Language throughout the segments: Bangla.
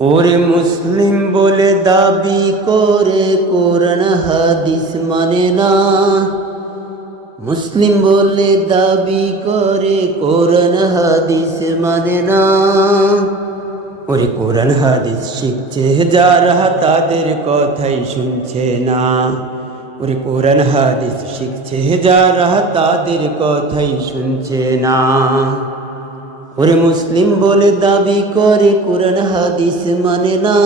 ওরে মুসলিম বলে দাবি করে, কোরআন, হাদিস মানে না। মুসলিম বলে দাবি করে, কোরআন, হাদিস মানে না। ওরে কোরআন, হাদিস শিখছে যারা, তাদের কথাই শুনছে না। ওরে কোরআন, হাদিস শিখছে যারা, তাদের কথাই শুনছে না। ওরে মুসলিম বলে দাবি করে, কোরআন, হাদিস মানে না।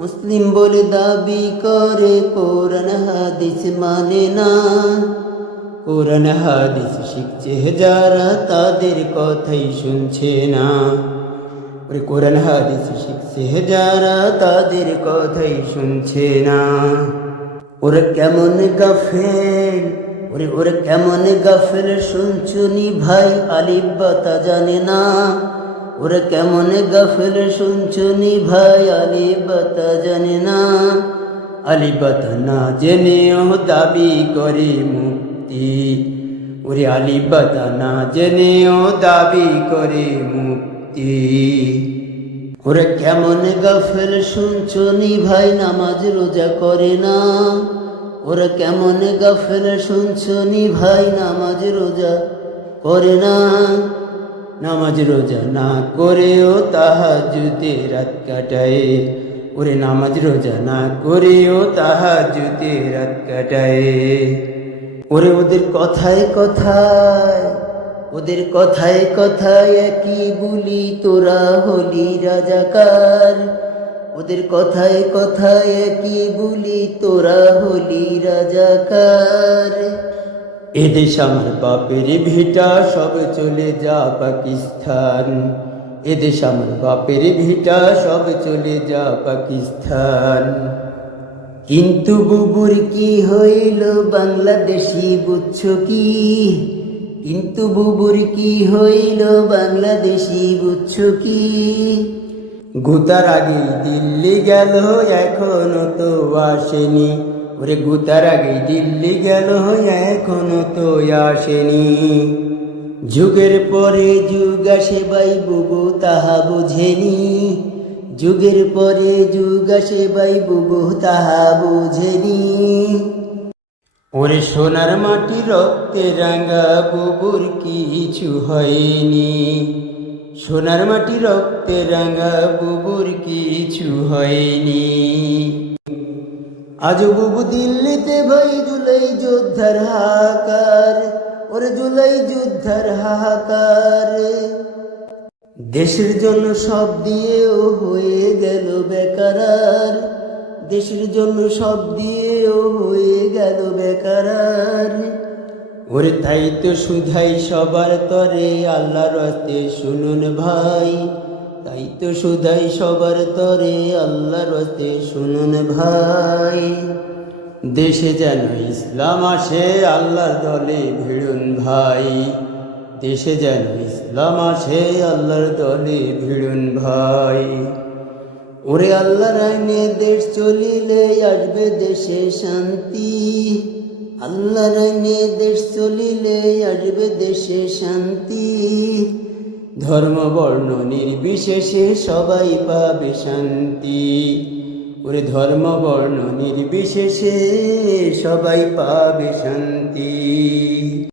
মুসলিম বলে দাবি করে, কোরআন, হাদিস মানে না। কোরআন, হাদিস শিখছে যারা, তাদের কথাই শুনছে না। ওরে কোরআন, হাদিস শিখছে যারা, তাদের কথাই শুনছে না। ওরে কেমন গাফেল ওরে ওরে কেমন গাফেল শুনছুনি ভাই? আলিবাতা জানে না। ওরে কেমন গাফেল শুনছুনি ভাই? আলিবাতা জানে না। আলিবাতা না জেনেও দাবি করে মুক্তি। ওরে আলিবাতা না জেনেও দাবি করে মুক্তি। ওরে কেমন গাফেল শুনছনি ভাই? নামাজ রোজা করে না। ওরা কেমন গাফেল শুনছনি ভাই, নামাজ রোজা করে না? নামাজ রোজা না করেও তাহাজুতে রাত কাটায়। ওরে নামাজ রোজা না করেও তাহাজুতে রাত কাটায়। ওরে ওদের কথায় কথায়, ওদের কথায় কথায় একই বলি তোরা হলি রাজাকার। ওদের কথায় কথায় একই বলি তোরা হলি রাজাকার। এদেশ আমার বাপের ভিটা সব চলে যা পাকিস্তান। এদেশ আমার বাপের ভিটা সব চলে যা পাকিস্তান। কিন্তু বুবুর কি হইল বাংলাদেশি বুঝছ কি? কিন্তু বুবুর কি হইল বাংলাদেশি বুঝছ কি? গুতার আগে দিল্লি গেল, এখনও তো আসেনি। ওরে গুতার আগে দিল্লি গেল, এখনও তো আসেনি। যুগের পরে যুগ আসে বাই তাহা বুঝেনি। যুগের পরে যুগ আসে বাই তাহা বুঝেনি। ওরে সোনার মাটি রক্তে রাঙা, বুবুর কিছু হয়নি। সোনার মাটি রক্তে রাঙা বুবুর কিছু হয়নি। আজ বুবু দিল্লিতে ভাই জুলাই যোদ্ধার হাহাকার, ওরে জুলাই যোদ্ধার হাহাকার। দেশের জন্য সব দিয়েও হয়ে গেল বেকারার, দেশের জন্য সব দিয়েও হয়ে গেল বেকারার। ওরে তাই তো সুধাই সবার তরে আল্লাহর রাস্তে শুনুন ভাই। তাই তো সুধাই সবার তরে আল্লাহর রাস্তে শুনুন ভাই। দেশে যেন ইসলাম আসে, আল্লাহর দলে ভিড়ুন ভাই। দেশে যেন ইসলাম আসে, আল্লাহর দলে ভিড়ুন ভাই। ওরে আল্লাহর আইনে দেশ চলিলে আসবে দেশে শান্তি। আল্লাহর দেশ চলিলে আসবে দেশে শান্তি। ধর্ম, বর্ণ, নির্বিশেষে সবাই পাবে শান্তি। ওরে ধর্ম, বর্ণ, নির্বিশেষে সবাই পাবে শান্তি।